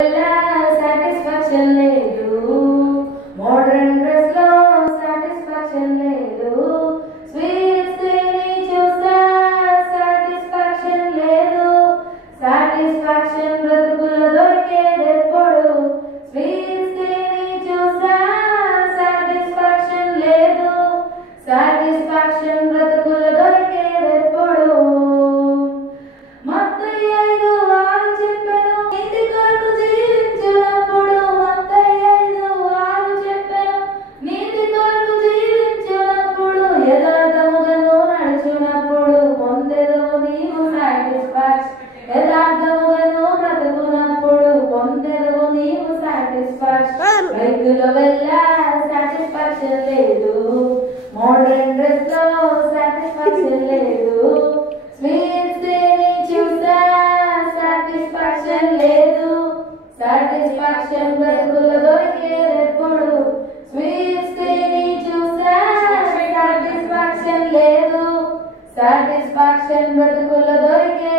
Satisfaction లేదు, modern dress లో satisfaction లేదు, స్వీట్స్ తిని చూస్తా సాటిస్ఫాక్షన్ లేదు, సాటిస్ఫాక్షన్ బ్రతుకులో దొరికేదెప్పుడు, స్వీట్స్ తిని చూస్తా సాటిస్ఫాక్షన్ లేదు, సాటిస్ఫాక్షన్ బ్రతుకులో దొరికేదెప్పుడు. బైకులో వెళ్ళా సాటిస్ఫాక్షన్ లేదు, మోడర్న్ డ్రెస్ లో సాటిస్ఫాక్షన్ లేదు, స్వీట్స్ తిని చూసా సాటిస్ఫాక్షన్ లేదు, సాటిస్ఫాక్షన్ బ్రతుకులో దొరికేదెప్పుడు, స్వీట్స్ తిని చూసా సాటిస్ఫాక్షన్ లేదు, సాటిస్ఫాక్షన్ బ్రతుకులో దొరికే